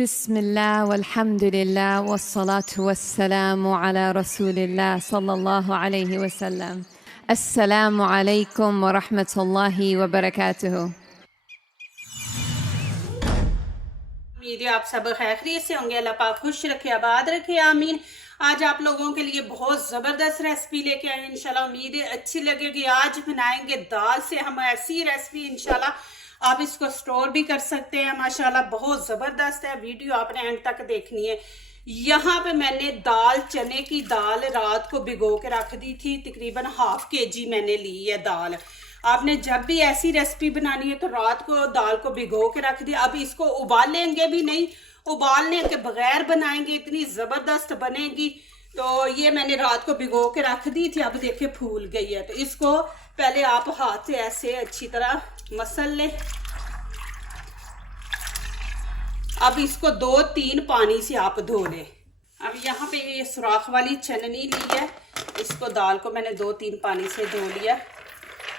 बिस्मिल्लाह वल्हम्दुलिल्लाह वस्सलातु वस्सलामु अला रसूलिल्लाह सल्लल्लाहु अलैहि वसल्लम। अस्सलामु अलैकुम व रहमतुल्लाहि व बरकातुहू। उम्मीद है आप सब खैरियत से होंगे। अल्लाह पाक खुश रखे, आबाद रखे, आमीन। आज आप लोगों के लिए बहुत ज़बरदस्त रेसिपी लेके आए हैं। इंशाल्लाह उम्मीद है अच्छी लगेगी। आज बनाएंगे दाल से हम ऐसी रेसिपी, इंशाल्लाह आप इसको स्टोर भी कर सकते हैं। माशाल्लाह बहुत ज़बरदस्त है। वीडियो आपने एंड तक देखनी है। यहाँ पे मैंने दाल, चने की दाल रात को भिगो के रख दी थी। तकरीबन ½ kg मैंने ली है दाल। आपने जब भी ऐसी रेसिपी बनानी है तो रात को दाल को भिगो के रख दिया। अब इसको उबालेंगे भी नहीं, उबालने के बगैर बनाएंगे, इतनी ज़बरदस्त बनेगी। तो ये मैंने रात को भिगो के रख दी थी। अब देखिए फूल गई है। तो इसको पहले आप हाथ से ऐसे अच्छी तरह मसल लें। अब इसको 2-3 पानी से आप धो लें। अब यहाँ पे ये सुराख वाली छननी ली है। इसको दाल को मैंने 2-3 पानी से धो लिया।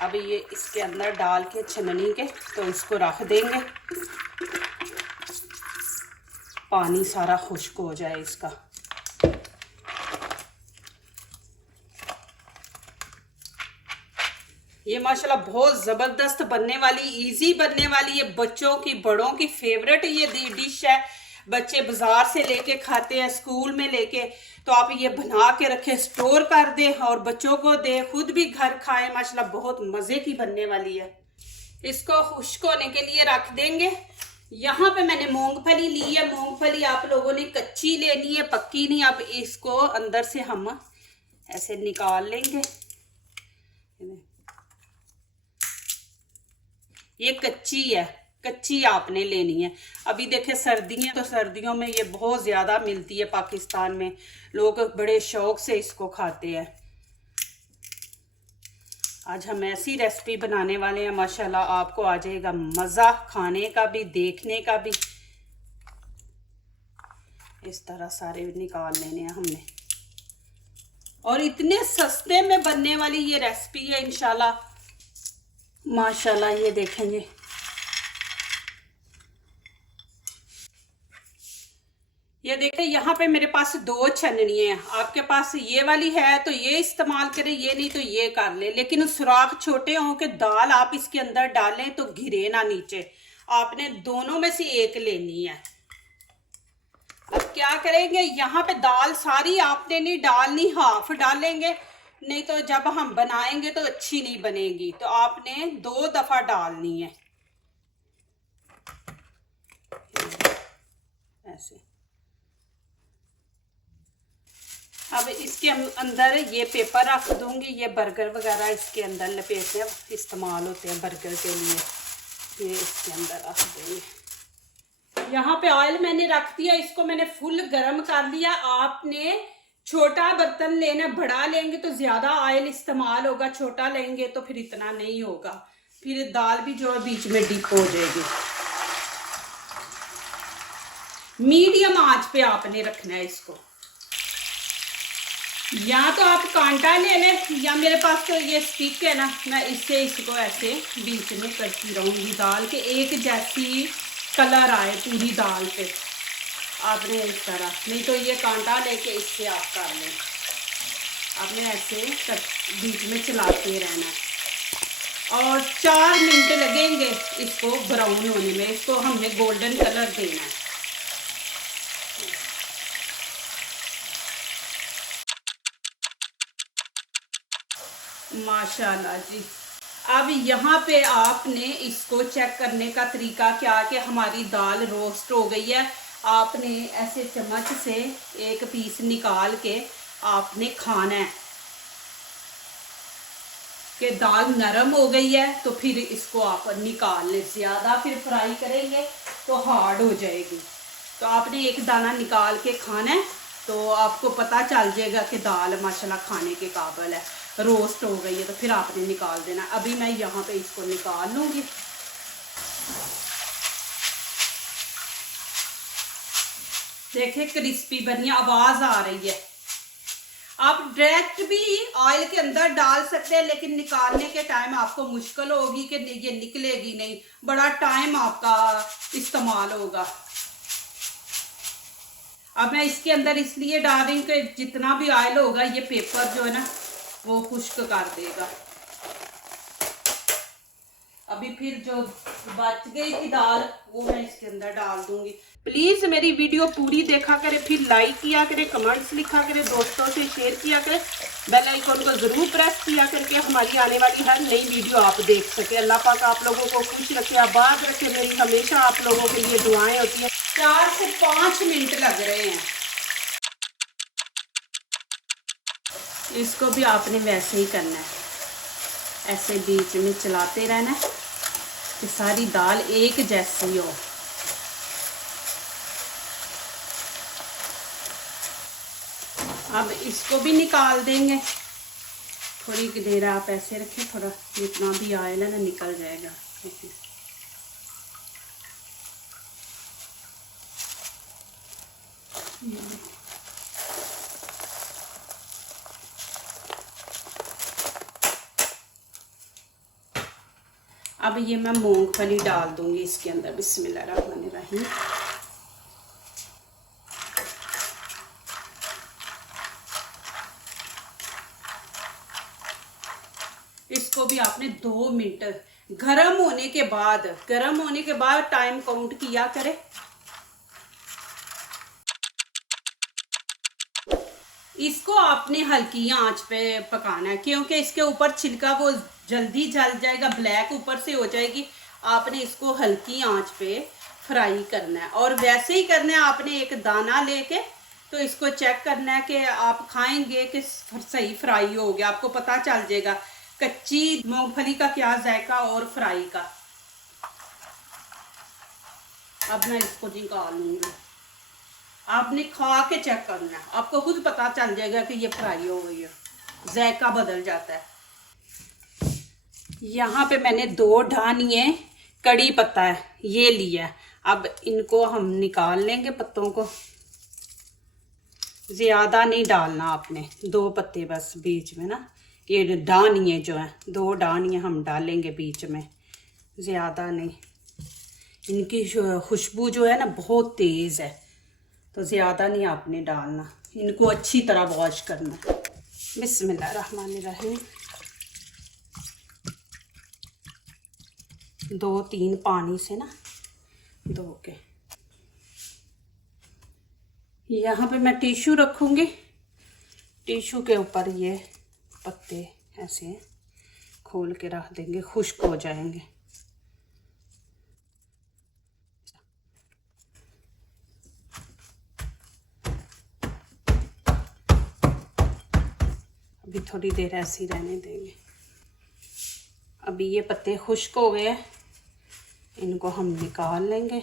अब ये इसके अंदर डाल के छननी के तो इसको रख देंगे, पानी सारा खुश्क हो जाए इसका। ये माशाल्लाह बहुत ज़बरदस्त बनने वाली, इजी बनने वाली, ये बच्चों की बड़ों की फेवरेट ये डिश है। बच्चे बाजार से लेके खाते हैं, स्कूल में लेके, तो आप ये बना के रखें, स्टोर कर दें और बच्चों को दें, खुद भी घर खाएं। माशाल्लाह बहुत मज़े की बनने वाली है। इसको खुश्क होने के लिए रख देंगे। यहाँ पे मैंने मूंगफली ली है। मूंगफली आप लोगों ने कच्ची लेनी है, पक्की नहीं। अब इसको अंदर से हम ऐसे निकाल लेंगे। ये कच्ची है, कच्ची आपने लेनी है। अभी देखे सर्दियाँ, तो सर्दियों में ये बहुत ज़्यादा मिलती है पाकिस्तान में। लोग बड़े शौक से इसको खाते हैं। आज हम ऐसी रेसिपी बनाने वाले हैं, माशाल्लाह आपको आ जाएगा मज़ा, खाने का भी, देखने का भी। इस तरह सारे निकाल लेने हैं हमने। और इतने सस्ते में बनने वाली ये रेसिपी है इंशाल्लाह। माशाल्लाह ये देखेंगे, ये देखें यहाँ पे मेरे पास 2 छन्नियाँ हैं। आपके पास ये वाली है तो ये इस्तेमाल करें, ये नहीं तो ये कर ले। लेकिन सुराख छोटे हों कि दाल आप इसके अंदर डालें तो गिरे ना नीचे। आपने दोनों में से एक लेनी है। अब क्या करेंगे, यहाँ पे दाल सारी आपने नहीं डालनी, हाफ डालेंगे, नहीं तो जब हम बनाएंगे तो अच्छी नहीं बनेगी। तो आपने 2 दफ़ा डालनी है ऐसे। अब इसके अंदर ये पेपर रख दूंगी। ये बर्गर वगैरह इसके अंदर लपेटने इस्तेमाल होते हैं बर्गर के लिए। ये इसके अंदर रख देंगे। यहाँ पे ऑयल मैंने रख दिया, इसको मैंने फुल गर्म कर दिया। आपने छोटा बर्तन लेना, बड़ा लेंगे तो ज़्यादा ऑयल इस्तेमाल होगा, छोटा लेंगे तो फिर इतना नहीं होगा। फिर दाल भी जो है बीच में डिप हो जाएगी। मीडियम आंच पे आपने रखना है इसको। या तो आप कांटा ले लें, या मेरे पास तो ये स्टिक है ना, मैं इससे इसको ऐसे बीच में करती रहूँगी। दाल के एक जैसी कलर आए पूरी दाल पे, आपने इस तरह, नहीं तो ये कांटा लेके इससे आप कर लें। आपने ऐसे बीच में चलाते रहना है। और 4 मिनट लगेंगे इसको ब्राउन होने में। इसको हमने गोल्डन कलर देना है। माशाल्लाह जी। अब यहाँ पे आपने इसको चेक करने का तरीका क्या, कि हमारी दाल रोस्ट हो गई है। आपने ऐसे चम्मच से एक पीस निकाल के आपने खाना है कि दाल नरम हो गई है। तो फिर इसको आप निकाल लें। ज़्यादा फिर फ्राई करेंगे तो हार्ड हो जाएगी। तो आपने एक दाना निकाल के खाना है, तो आपको पता चल जाएगा कि दाल माशाल्लाह खाने के काबिल है, रोस्ट हो गई है। तो फिर आपने निकाल देना। अभी मैं यहाँ पे इसको निकाल लूँगी। देखें क्रिस्पी बनी, आवाज़ आ रही है। आप डायरेक्ट भी ऑयल के अंदर डाल सकते हैं, लेकिन निकालने के टाइम आपको मुश्किल होगी कि ये निकलेगी नहीं, बड़ा टाइम आपका इस्तेमाल होगा। अब मैं इसके अंदर इसलिए डाल रही हूँ कि जितना भी ऑयल होगा ये पेपर जो है ना वो खुश्क कर देगा। अभी फिर जो बच गई थी दाल वो मैं इसके अंदर डाल दूंगी। प्लीज मेरी वीडियो पूरी देखा करें, फिर लाइक किया करें, कमेंट्स लिखा करें, दोस्तों से शेयर किया करें, बेल आइकन को जरूर प्रेस किया करके हमारी आने वाली हर नई वीडियो आप देख सके। अल्लाह पाक आप लोगों को खुश रखे, आबाद रखे। मेरी हमेशा आप लोगों के लिए दुआएं होती हैं। 4 से 5 मिनट लग रहे हैं। इसको भी आपने वैसे ही करना है, ऐसे बीच में चलाते रहना है कि सारी दाल एक जैसी हो। अब इसको भी निकाल देंगे। थोड़ी देर आप ऐसे रखें, थोड़ा जितना भी ऑयल है ना निकल जाएगा। देखिए अब ये मैं मूंगफली डाल दूंगी इसके अंदर। बिस्मिल्लाहिर्रहमानिर्रहीम। इसको भी आपने 2 मिनट गरम होने के बाद टाइम काउंट किया करें। इसको आपने हल्की आंच पे पकाना है क्योंकि इसके ऊपर छिलका वो जल्दी जल जाएगा, ब्लैक ऊपर से हो जाएगी। आपने इसको हल्की आंच पे फ्राई करना है और वैसे ही करना है। आपने एक दाना लेके तो इसको चेक करना है कि आप खाएंगे कि सही फ्राई हो गया। आपको पता चल जाएगा कच्ची मूंगफली का क्या जायका और फ्राई का। अब मैं इसको निकाल लूंगी। आपने खा के चेक करना है, आपको खुद पता चल जाएगा कि ये फ्राई हो गई है, जायका बदल जाता है। यहाँ पे मैंने 2 ढानिए कड़ी पत्ता है ये लिया है। अब इनको हम निकाल लेंगे पत्तों को। ज़्यादा नहीं डालना आपने, 2 पत्ते बस बीच में ना। ये डानिए जो है 2 डानिए हम डालेंगे बीच में, ज़्यादा नहीं। इनकी खुशबू जो है ना बहुत तेज़ है तो ज़्यादा नहीं आपने डालना। इनको अच्छी तरह वॉश करना। बिस्मिल्लाहिर्रहमानिर्रहीम। 2-3 पानी से ना धो के। यहाँ पे मैं टिश्यू रखूँगी, टिश्यू के ऊपर ये पत्ते ऐसे खोल के रख देंगे, खुश्क हो जाएंगे। अभी थोड़ी देर ऐसे ही रहने देंगे। अभी ये पत्ते खुश्क हो गए, इनको हम निकाल लेंगे।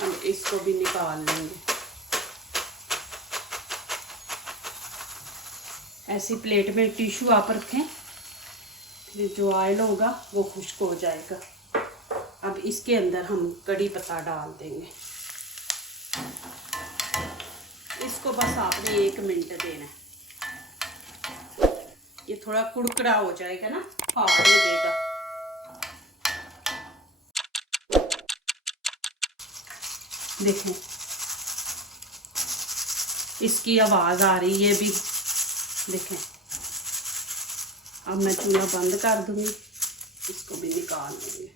अब इसको भी निकाल लेंगे। ऐसी प्लेट में टिश्यू आप रखें, फिर जो ऑयल होगा वो खुश्क हो जाएगा। अब इसके अंदर हम कड़ी पत्ता डाल देंगे। इसको बस आपने 1 मिनट देना है। ये थोड़ा कुड़कुड़ा हो जाएगा ना, हार्ड हो जाएगा। देखें इसकी आवाज़ आ रही है भी, देखें। अब मैं चूल्हा बंद कर दूंगी, इसको भी निकाल लेंगे।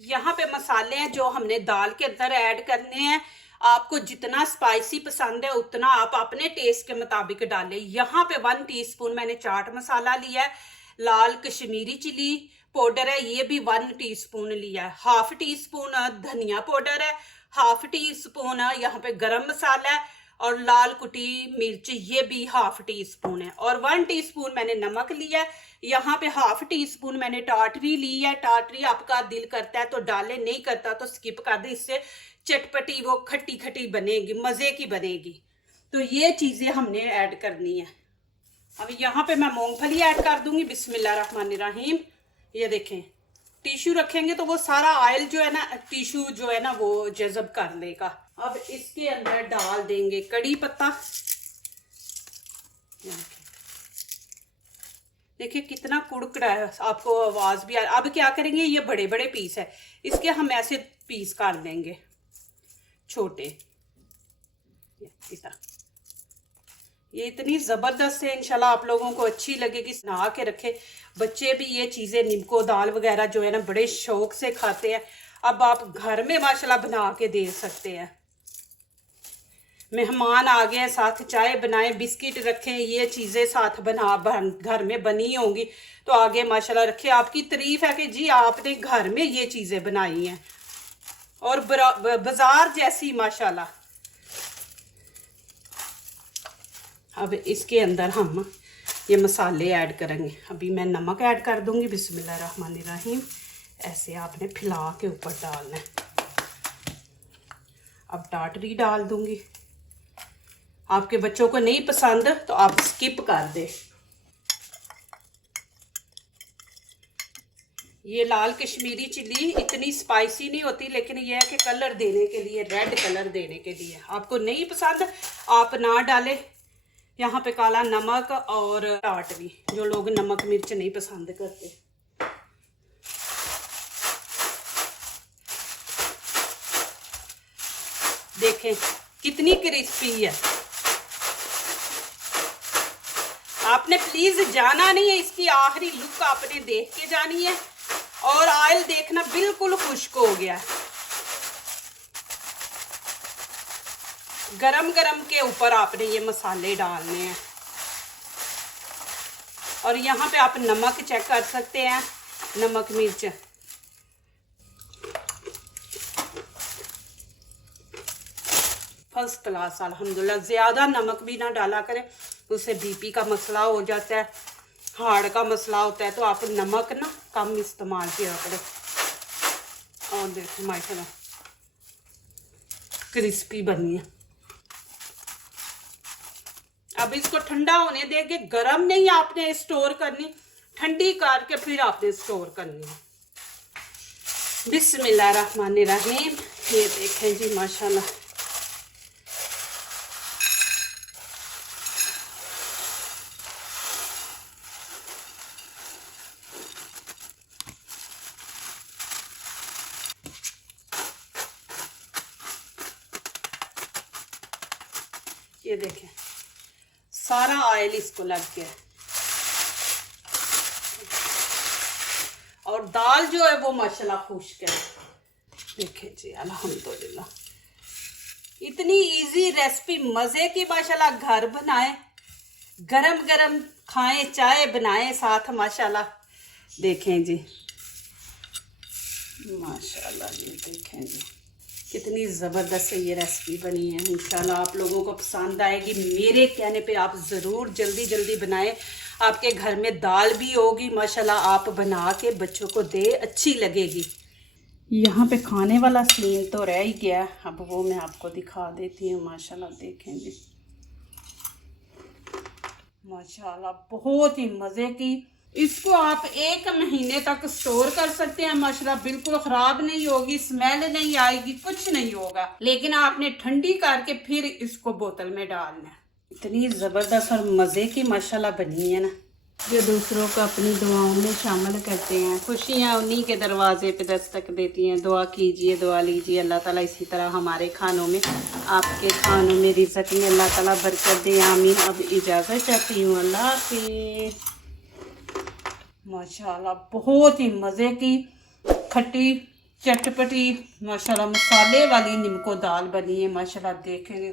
यहाँ पे मसाले हैं जो हमने दाल के अंदर ऐड करने हैं। आपको जितना स्पाइसी पसंद है उतना आप अपने टेस्ट के मुताबिक डालें। यहाँ पे 1 टीस्पून मैंने चाट मसाला लिया है। लाल कश्मीरी चिली पाउडर है, ये भी 1 टीस्पून लिया है। 1/2 टीस्पून धनिया पाउडर है, 1/2 टीस्पून यहाँ पे गरम मसाला है और लाल कुटी मिर्च ये भी 1/2 टीस्पून है। और 1 टीस्पून मैंने नमक लिया है। यहाँ पे 1/2 टीस्पून मैंने टाटरी ली है। टाटरी आपका दिल करता है तो डाले, नहीं करता तो स्किप कर दे। इससे चटपटी वो खट्टी खट्टी बनेगी, मज़े की बनेगी। तो ये चीज़ें हमने ऐड करनी है। अब यहाँ पे मैं मूंगफली ऐड कर दूंगी। बिस्मिल्लाहिर्रहमानिर्रहीम। ये देखें टिश्यू रखेंगे तो वो सारा ऑयल जो है ना, टिश्यू जो है ना वो जज़ब कर लेगा। अब इसके अंदर डाल देंगे कड़ी पत्ता। देखिए कितना कुड़कुड़ा है, आपको आवाज़ भी आ। अब क्या करेंगे, ये बड़े बड़े पीस है, इसके हम ऐसे पीस कर देंगे छोटे। ये इतनी ज़बरदस्त है, इंशाल्लाह आप लोगों को अच्छी लगेगी। बना के रखे, बच्चे भी ये चीज़ें नीमको दाल वगैरह जो है ना बड़े शौक से खाते हैं। अब आप घर में माशाल्लाह बना के दे सकते हैं। मेहमान आ गए, साथ चाय बनाए, बिस्किट रखें, ये चीज़ें साथ घर में बनी होंगी तो आगे माशाल्लाह रखे। आपकी तारीफ़ है कि जी आपने घर में ये चीज़ें बनाई हैं और बाजार जैसी माशाल्लाह। अब इसके अंदर हम ये मसाले ऐड करेंगे। अभी मैं नमक ऐड कर दूंगी। बिस्मिल्लाहिर्रहमानिर्रहीम। ऐसे आपने फैला के ऊपर डालना है। अब टाटरी डाल दूंगी। आपके बच्चों को नहीं पसंद तो आप स्किप कर दें। ये लाल कश्मीरी चिल्ली इतनी स्पाइसी नहीं होती, लेकिन यह है कि कलर देने के लिए, रेड कलर देने के लिए। आपको नहीं पसंद आप ना डालें। यहाँ पे काला नमक और टाटरी, जो लोग नमक मिर्च नहीं पसंद करते। देखें कितनी क्रिस्पी है। आपने प्लीज जाना नहीं है, इसकी आखिरी लुक आपने देख के जानी है। और ऑयल देखना बिल्कुल खुश्क हो गया है। गरम गरम के ऊपर आपने ये मसाले डालने हैं। और यहाँ पे आप नमक चेक कर सकते हैं, नमक मिर्च। फर्स्ट क्लास अल्हम्दुलिल्लाह। ज़्यादा नमक भी ना डाला करें, उससे बीपी का मसला हो जाता है, हार्ट का मसला होता है। तो आप नमक ना कम इस्तेमाल किया करें। और देखो माशाल्लाह क्रिस्पी बनी है। अब इसको ठंडा होने देंगे। गरम नहीं आपने स्टोर करनी, ठंडी करके फिर आपने स्टोर करनी है। बिस्मिल्लाहिर्रहमानिर्रहीम। ये देखें जी माशाल्लाह। ये देखें सारा ऑयल इसको लग गया। और दाल जो है वो माशाल्लाह खुश्क है। देखें जी अल्हम्दुलिल्लाह। इतनी इजी रेसिपी, मज़े की माशाल्लाह। घर बनाए, गरम गरम खाएं, चाय बनाएं साथ माशाल्लाह। देखें जी माशाल्लाह। ये देखें जी कितनी ज़बरदस्त ये रेसिपी बनी है। इंशाल्लाह आप लोगों को पसंद आएगी। मेरे कहने पे आप ज़रूर जल्दी जल्दी बनाएं। आपके घर में दाल भी होगी माशाल्लाह, आप बना के बच्चों को दे, अच्छी लगेगी। यहाँ पे खाने वाला सीन तो रह ही गया, अब वो मैं आपको दिखा देती हूँ माशाल्लाह। देखें जी माशाल्लाह बहुत ही मज़े की। इसको आप 1 महीने तक स्टोर कर सकते हैं माशाल्लाह। बिल्कुल ख़राब नहीं होगी, स्मेल नहीं आएगी, कुछ नहीं होगा। लेकिन आपने ठंडी करके फिर इसको बोतल में डालना है। इतनी ज़बरदस्त और मज़े की माशाल्लाह बनी है ना, जो दूसरों को अपनी दुआओं में शामिल करते हैं। खुशियाँ उन्हीं के दरवाजे पे दस्तक देती हैं। दुआ कीजिए, दुआ लीजिए। अल्लाह ताला इसी तरह हमारे खानों में, आपके खानों में, रिज़्क़ में अल्लाह ताला बरकत दे। आमीन। अब इजाज़त चाहती हूँ। अल्लाह हाफ़िज़। माशाल्लाह बहुत ही मज़े की खट्टी चटपटी माशाल्लाह मसाले वाली नीमको दाल बनी है माशाल्लाह। देखेंगे